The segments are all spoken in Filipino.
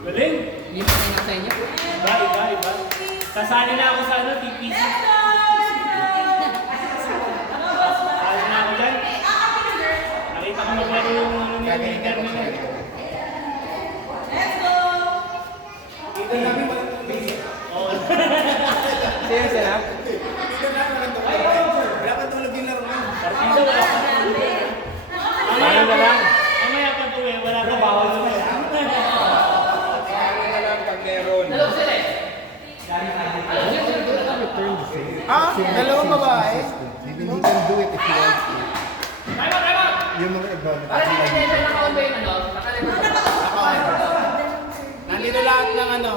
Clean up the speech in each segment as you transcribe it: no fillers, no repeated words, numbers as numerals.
Galing! Hindi pa tayo sa inyo. Iba. Sasali na ako sa ano, TPC. Sasali na ako dyan. Nakita ko maglaro yung ano ni leader nila. Dito namin walang basic. Oo. Serious na? Dito namin walang tulog. Wala pa tulog yung laro mo. Partido wala pa. Paano na lang? Mamaya pa tuwi, wala pa bawal sa Paano na lang pag meron? Dalawa sila eh. Ah? Dalawang babae? Even he can do it if he wants to. Time out! Yung mga iba, Para hindi tayo naka-on ba yung ano? Naka-record. Nandito lahat ng ano.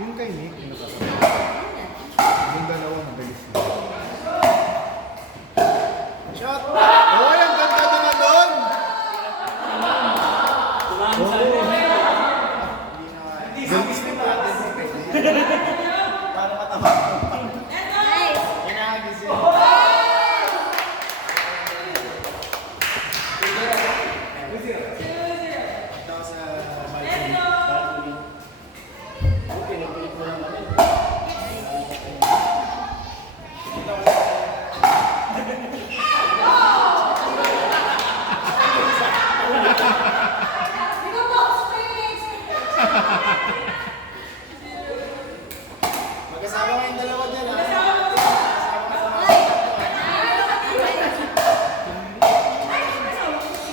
yung kay Nick, yung nakakatawa. Yung dalawa mabilis na. Shot! Oh, ang ganda naman doon! Tumahan sa ano. Hindi sa mismo natin. Para matama. Inagising. Ito sa balcony. Okay, nagpilit mo naman eh. Magkasama kayong dalawa dyan, ha?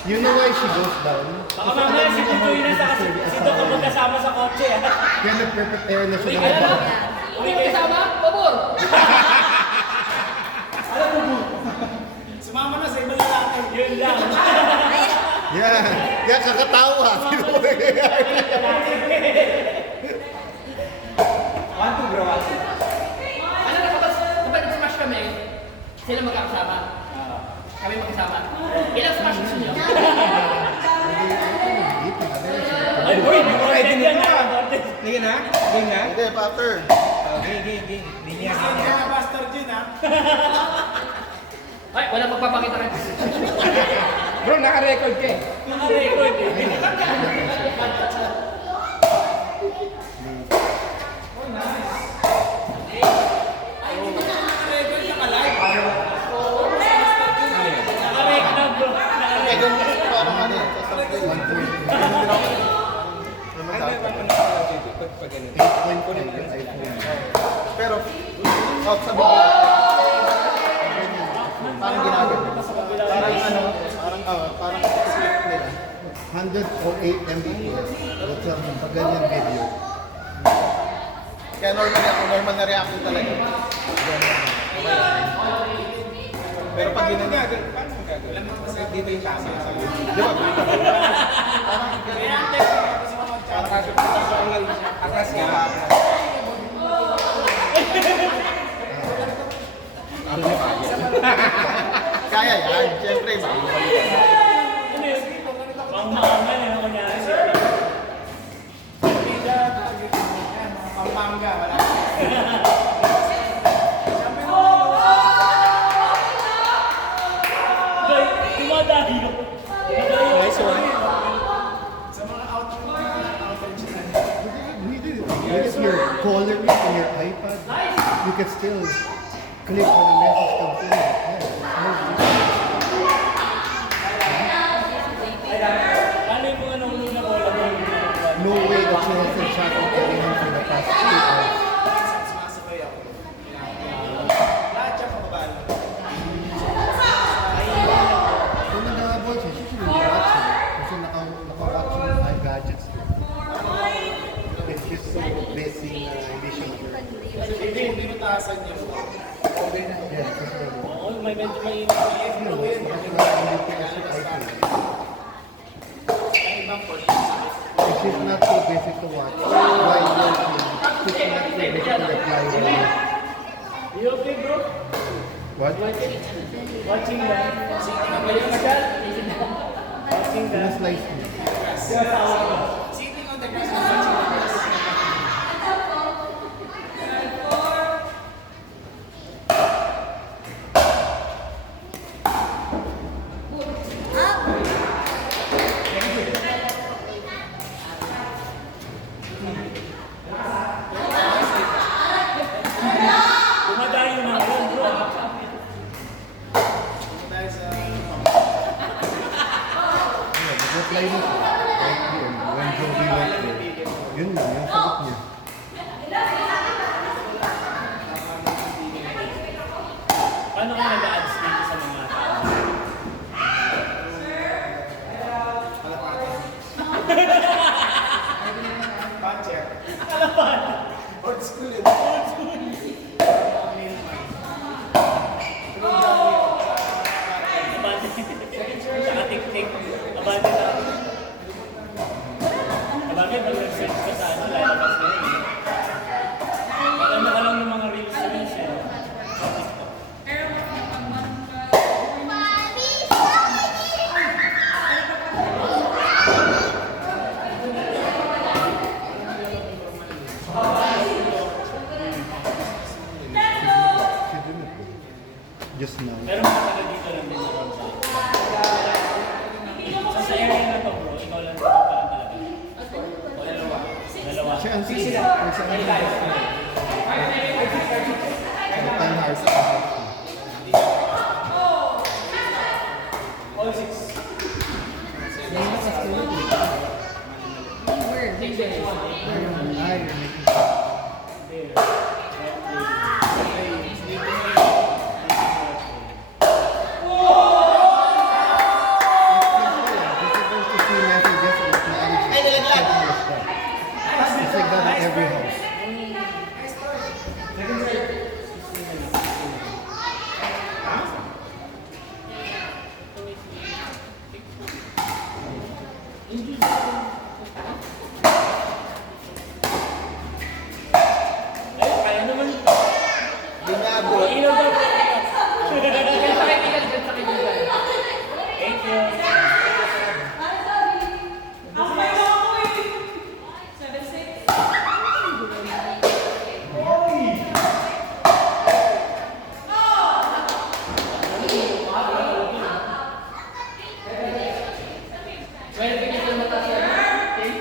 You know why she goes down? Baka mamaya si Tutoy na sa kasi si Tuto magkasama sa kotse ah. Kaya nag-prepare na siya ng Alam mo? bag. Uli kayo kasama? Pabor! Sumama na sa ibang lalaki. Yun lang. Yeah, yeah, kakatawa. Sino mo nangyayari? Ano na kapag nag-smash kami, sila magkakasama. Kami magkasama. Ilang smash gusto nyo? Ay, boy, hindi ko ready yan ah. Sige na? Game na? Hindi, Pater. Game. Linya. Saan ka na, Pastor Jun, ha? Ay, wala magpapakita rin. Bro, naka-record ka eh. Naka-record eh. Naka-record na bro. Naka-record. Parang ano, sasabihin. 1.8. Pag ganun. 8.5 yung iPhone. Pero, sa baba. Parang ginagawa. Parang ano, parang split nila. 108 Mbps. What's up, pag ganyan video. Kaya normal na reaction talaga. Pero pag Paano ginagawa, gagawin? Paano gagawin? Alam mo kasi dito yung tama. di ba? Atas nga. Kaya yan, siyempre. Ano yun? Mangmangan eh, kunyari. Pida, Pampanga, wala. Guys, dumadayo. Nice one. Sa mga outrage na. With your caller in your iPad, you can still click on the message comes in. Ano yung mga nahulog na bola mo? No way that she hasn't shot at anyone for the past 8 hours. Sumasabay ako. Lahat siya pababalo. Kung nag-avoid siya, she should be watching. Kasi naka-watch yung my gadgets. It's just so busy na hindi siya Kasi kung binutasan niyo, Yeah, it's just really. Oo, may medyo may You know, it's not really kasi iPhone. ang ibang port. If she's not so busy to watch while working, she's not so busy to reply. You okay bro? What? Watching that? Watching that? Sinaslice mo. Sitting on the grass and watching the grass. nag-reply mo siya. Right yun, when Joey went there. Yun lang, yung sagot niya. Paano ka nag-ads dito sa mga tao? Puncher. Old school yun. Abante. Saka tik-tik. Abante na. Abante pag nag-search ka sa ano, lalabas na yun eh. Maganda ka lang yung mga reels eh. Siya din ako. Just now. Pero matagal dito lang din sa Ronda. Sa area na to bro, ikaw lang dito pa lang talaga. O dalawa? Dalawa. Siya ang sila. Siya ang sila. Time hours sa house. All six. Yung nakasunod eh. Where? Take it. Ay, There. It's like that in every house. Ay, kaya naman. Binabot. Ilaw daw. Diyan sa kaibigan, diyan sa kaibigan. Thank you. Well, bigyan ko ng mata siya. Okay?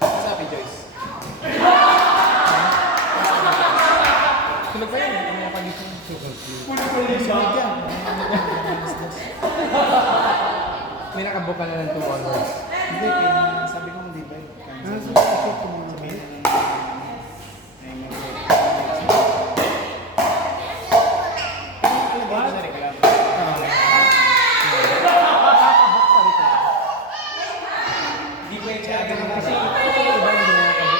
Sabi Joyce. Tulog pa yun. Ano yung pagising? May nakabook ka na ng 2 hours. Hindi, sabi ko hindi ba? Sabihin na lang. Ay, mag-reklamo. Sa reklamo. Hindi ko yung sabi ko kasi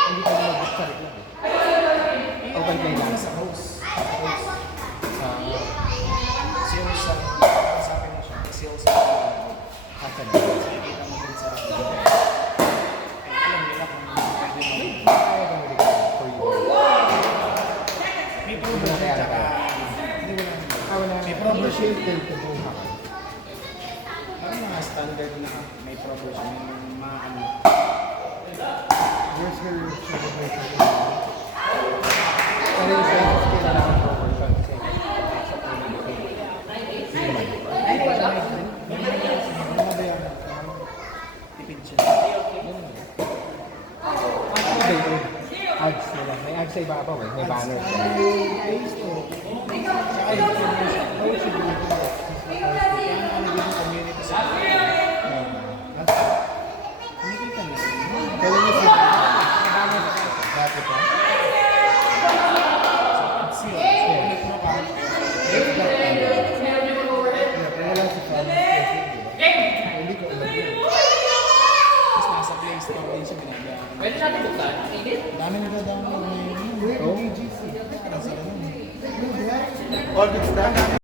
Hindi pa nag-book sa reklamo. Open play lang. sa host. Sa... Si host sabi mo siya. Si host Asan? nakikita mo din sa alam nila kung pwede mo bigger celebration. Pero yung sense of kailangan ko version kasi sa pamilya ko. Ay, wala. Tipid siya. Iba yun. Ads nila. May ads sa ibabaw eh. May banner. Facebook. Tsaka yung promotion. How should we do that? Kaya ang ano din yung community sa nakikita niyo. Kailan niyo si dati pa? Siya. Ano ka? Yes, that time. Yeah, pero wala si Fan. Hindi ko alam yun. Tapos nasa Play Store din siya ginagawa. Pwede natin buksan. Init? Dami nagda-download ngayon. Where did AGC? All good stuff.